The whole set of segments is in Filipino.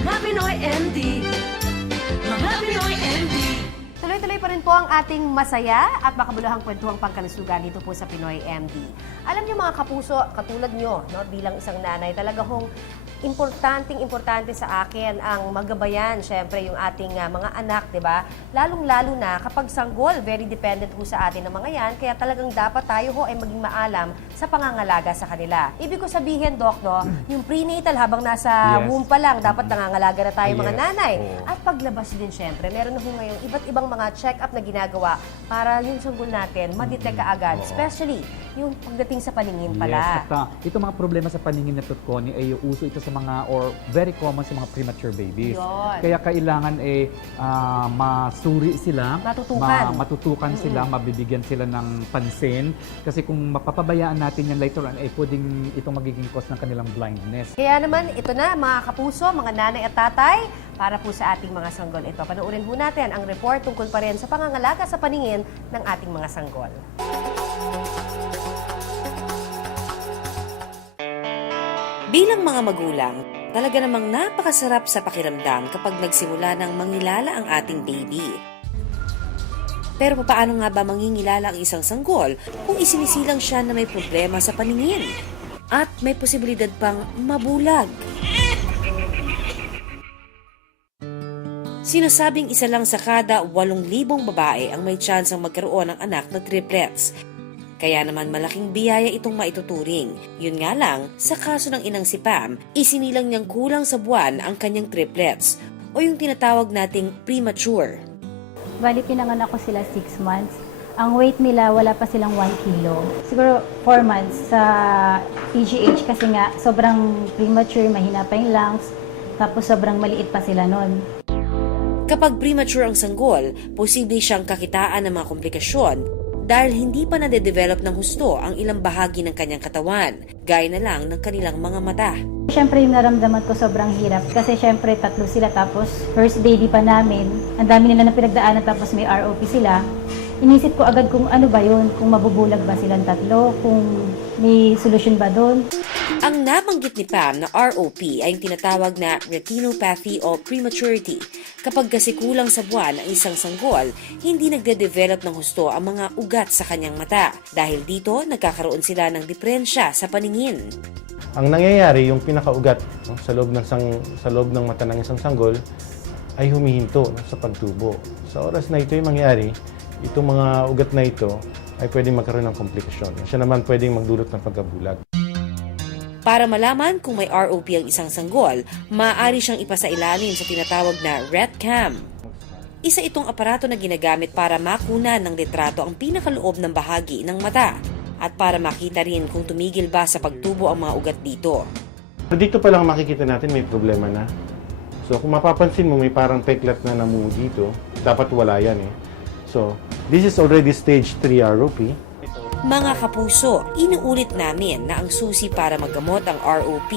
Mga Pinoy MD. Mga Pinoy MD. Tuloy-tuloy pa rin po ang ating masaya at makabuluhang kwentuhang pangkalusugan dito po sa Pinoy MD. Alam niyo mga kapuso, katulad niyo, no, bilang isang nanay, talaga hong importante sa akin ang magabayan, syempre, yung ating mga anak, di ba? Lalong-lalo na kapag sanggol, very dependent ho sa atin ng mga yan, kaya talagang dapat tayo ho ay maging maalam sa pangangalaga sa kanila. Ibig ko sabihin, Doc, no, yung prenatal habang nasa womb pa lang, dapat nangangalaga na tayo mga nanay. At paglabas din, syempre, meron na ho ngayong iba't ibang mga check-up na ginagawa para yung sanggol natin ma-detect kaagad, especially yung pagdating sa paningin pala. Yes, at itong mga problema sa paningin na Connie ay uso ito sa mga, or very common sa mga premature babies. Yun. Kaya kailangan masuri sila, matutukan sila, mabibigyan sila ng pansin. Kasi kung mapapabayaan natin yan later on, ay pwedeng itong magiging cause ng kanilang blindness. Kaya naman, ito na mga kapuso, mga nanay at tatay, para po sa ating mga sanggol. Ito, panoorin po natin ang report tungkol pa rin sa pangangalaga sa paningin ng ating mga sanggol. Bilang mga magulang, talaga namang napakasarap sa pakiramdam kapag nagsimula ng mangilala ang ating baby. Pero paano nga ba mangingilala ang isang sanggol kung isinisilang siya na may problema sa paningin at may posibilidad pang mabulag? Sinasabing isa lang sa kada 8,000 babae ang may tsansang magkaroon ng anak na triplets. Kaya naman malaking biyaya itong maituturing. Yun nga lang, sa kaso ng inang si Pam, isinilang niyang kulang sa buwan ang kanyang triplets o yung tinatawag nating premature. Bali, pinanganak ko sila 6 months. Ang weight nila, wala pa silang 1 kilo. Siguro 4 months sa PGH kasi nga sobrang premature, mahina pa yung lungs, tapos sobrang maliit pa sila nun. Kapag premature ang sanggol, posible siyang kakitaan ng mga komplikasyon dahil hindi pa nade-develop ng husto ang ilang bahagi ng kanyang katawan, gaya na lang ng kanilang mga mata. Siyempre yung naramdaman ko sobrang hirap kasi siyempre 3 sila tapos first baby pa namin. Ang dami nila na pinagdaanan tapos may ROP sila. Inisip ko agad kung ano ba yun, kung mabubulag ba silang 3, kung may solusyon ba doon. Ang nabanggit ni Pam na ROP ay yung tinatawag na retinopathy o prematurity. Kapag kasi kulang sa buwan ang isang sanggol, hindi nagde-develop ng husto ang mga ugat sa kanyang mata. Dahil dito, nagkakaroon sila ng diferensya sa paningin. Ang nangyayari, yung pinakaugat sa loob ng mata ng isang sanggol ay humihinto sa pagtubo. Sa oras na ito yung mangyayari, itong mga ugat na ito ay pwedeng magkaroon ng komplikasyon. Siya naman pwedeng magdulot ng pagkabulag. Para malaman kung may ROP ang isang sanggol, maaari siyang ipasailalim sa tinatawag na RetCam. Isa itong aparato na ginagamit para makunan ng litrato ang pinakaloob ng bahagi ng mata at para makita rin kung tumigil ba sa pagtubo ang mga ugat dito. Dito pa lang makikita natin may problema na. So kung mapapansin mo, may parang peklat na namuo dito. Dapat wala yan eh. So, this is already stage 3 ROP. Mga kapuso, inuulit namin na ang susi para magamot ang ROP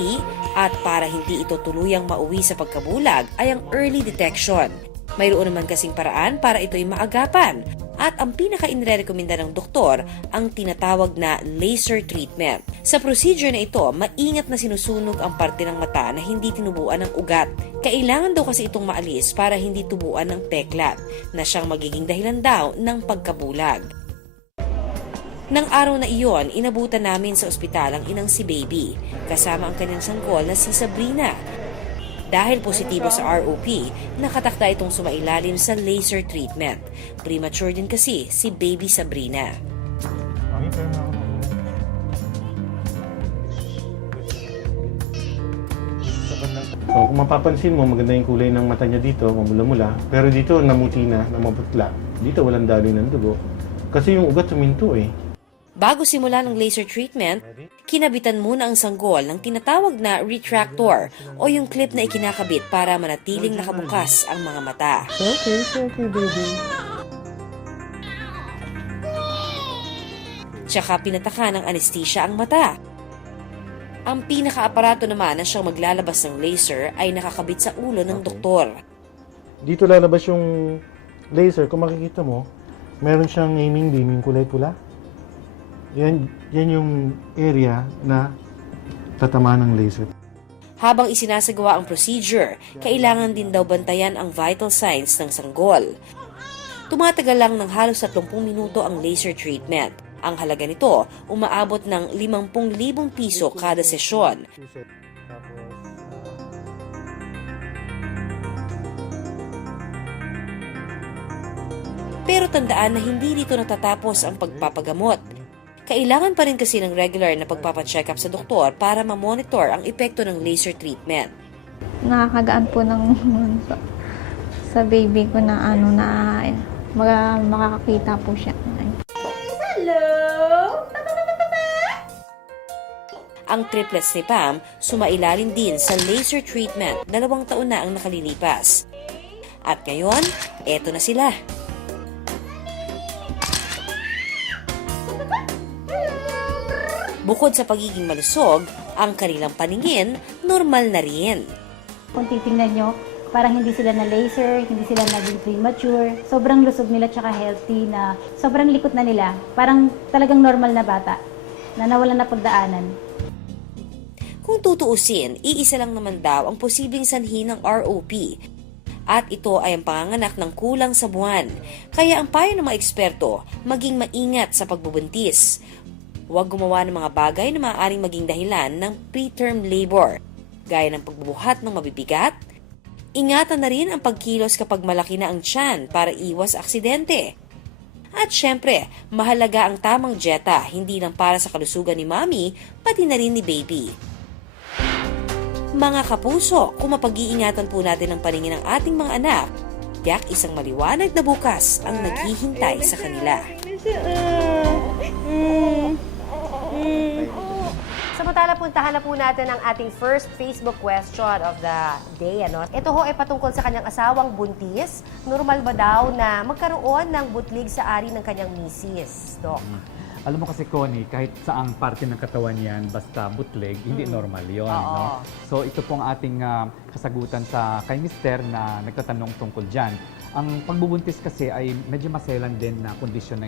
at para hindi ito tuluyang mauwi sa pagkabulag ay ang early detection. Mayroon naman kasing paraan para ito'y maagapan at ang pinaka-inrekomenda ng doktor ang tinatawag na laser treatment. Sa procedure na ito, maingat na sinusunog ang parte ng mata na hindi tinubuan ng ugat. Kailangan daw kasi itong maalis para hindi tubuan ng peklat na siyang magiging dahilan daw ng pagkabulag. Nang araw na iyon, inabutan namin sa ospital ang inang si Baby, kasama ang kanyang sanggol na si Sabrina. Dahil positibo sa ROP, nakatakda itong sumailalim sa laser treatment. Premature din kasi si Baby Sabrina. So, kung mapapansin mo, maganda yung kulay ng mata niya dito, mamula-mula. Pero dito, namuti na, namaputla. Dito, walang daloy ng dugo. Kasi yung ugat suminto eh. Bago simulan ng laser treatment, kinabitan muna ang sanggol ng tinatawag na retractor o yung clip na ikinakabit para manatiling nakabukas ang mga mata. Okay, baby. Tsaka pinataka ng anesthesia ang mata. Ang pinaka-aparato naman na siyang maglalabas ng laser ay nakakabit sa ulo ng doktor. Dito lalabas yung laser. Kung makikita mo, meron siyang aiming beam, yung kulay pula. Yan yung area na tatamaan ng laser. Habang isinasagawa ang procedure, kailangan din daw bantayan ang vital signs ng sanggol. Tumatagal lang ng halos 30 minuto ang laser treatment. Ang halaga nito, umaabot ng 50,000 piso kada sesyon. Pero tandaan na hindi dito natatapos ang pagpapagamot. Kailangan pa rin kasi ng regular na pagpapacheck up sa doktor para ma-monitor ang epekto ng laser treatment. Nakakagaan po ng sa baby ko na makakakita po siya. Ang triplets ni Pam sumailalim din sa laser treatment 2 taon na ang nakalilipas. At ngayon, eto na sila. Bukod sa pagiging malusog, ang kanilang paningin normal na rin. Kung titingnan nyo, parang hindi sila na laser, hindi sila naging premature. Sobrang lusog nila tsaka healthy na sobrang likot na nila. Parang talagang normal na bata na nawalan na pagdaanan. Kung tutuusin, iisa lang naman daw ang posibleng sanhi ng ROP. At ito ay ang panganganak ng kulang sa buwan. Kaya ang payo ng mga eksperto, maging maingat sa pagbubuntis. Huwag gumawa ng mga bagay na maaaring maging dahilan ng preterm labor, gaya ng pagbubuhat ng mabibigat. Ingatan na rin ang pagkilos kapag malaki na ang tiyan para iwas aksidente. At syempre, mahalaga ang tamang dieta, hindi lang para sa kalusugan ni Mami, pati na rin ni Baby. Mga kapuso, kung mapag-iingatan po natin ang paningin ng ating mga anak, tiyak isang maliwanag na bukas ang naghihintay sa kanila. Samantala, puntahan na po natin ang ating first Facebook question of the day. Ito ho ay patungkol sa kanyang asawang buntis. Normal ba daw na magkaroon ng butlig sa ari ng kanyang misis, Doc? Alam mo kasi, Connie, kahit saang parte ng katawan yan, basta bootleg, hindi normal yon, no? So ito pong ating kasagutan sa kay Mister na nagtatanong tungkol dyan. Ang pagbubuntis kasi ay medyo maselan din na kondisyon na